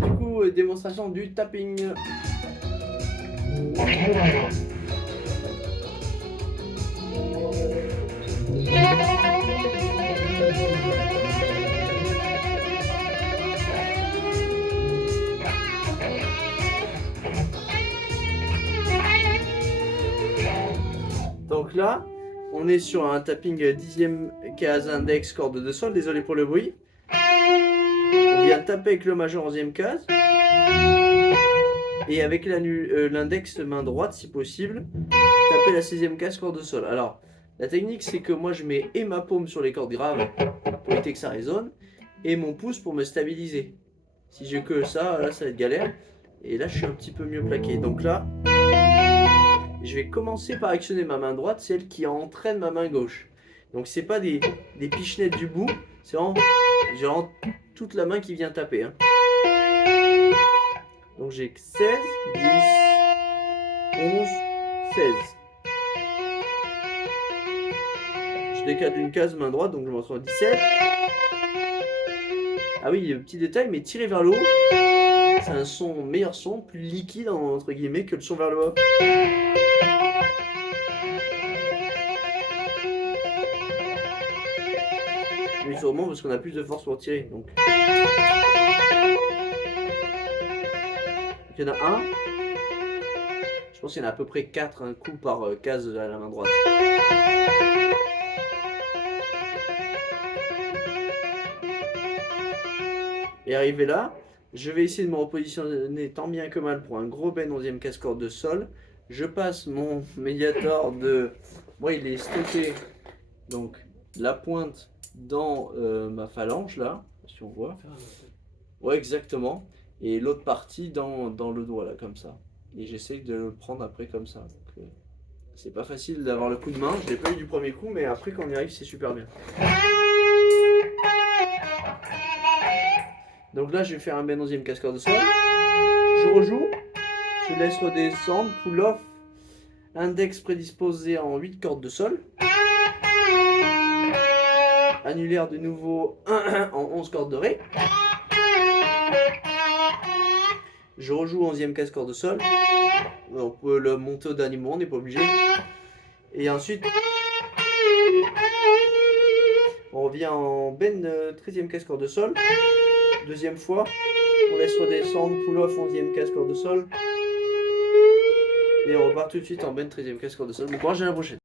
Du coup, démonstration du tapping. Donc là, on est sur un tapping 10e case index corde de sol, désolé pour le bruit. On vient taper avec le majeur 11e case. Et avec l'index main droite, si possible, taper la 16e case corde de sol. Alors, la technique, c'est que moi, je mets et ma paume sur les cordes graves pour éviter que ça résonne, et mon pouce pour me stabiliser. Si j'ai que ça, là, ça va être galère. Et là, je suis un petit peu mieux plaqué. Donc là, je vais commencer par actionner ma main droite, celle qui entraîne ma main gauche. Donc c'est pas des pichenettes du bout, c'est vraiment toute la main qui vient taper. Hein. Donc j'ai 16, 10, 11, 16. Je décale d'une case main droite, donc je me retrouve à 17. Ah oui, petit détail, mais tirer vers le haut, c'est un son, meilleur son, plus liquide entre guillemets que le son vers le bas. Mais sûrement parce qu'on a plus de force pour tirer. Donc. Il y en a un. Je pense qu'il y en a à peu près 4 coups par case à la main droite. Et arrivé là, je vais essayer de me repositionner tant bien que mal pour un gros bend 11e case corde de sol. Je passe mon médiator de... Moi, il est stocké. Donc, la pointe dans ma phalange, là. Si on voit. Ouais, exactement. Et l'autre partie dans le doigt, là, comme ça. Et j'essaye de le prendre après comme ça. Donc, c'est pas facile d'avoir le coup de main. Je l'ai pas eu du premier coup, mais après, quand on y arrive, c'est super bien. Donc là, je vais faire un bend 11e case corde de sol. Je rejoue. Je laisse redescendre. Pull off. Index prédisposé en 8 cordes de sol. Annulaire de nouveau en 11 cordes de ré. Je rejoue 11e case corde de sol. On peut le monter au dernier moment, on n'est pas obligé. Et ensuite, on revient en bend 13e case corde de sol. Deuxième fois, on laisse redescendre, pull off 11e case corde de sol. Et on repart tout de suite en bend 13e case corde de sol. Bon courage à la prochaine.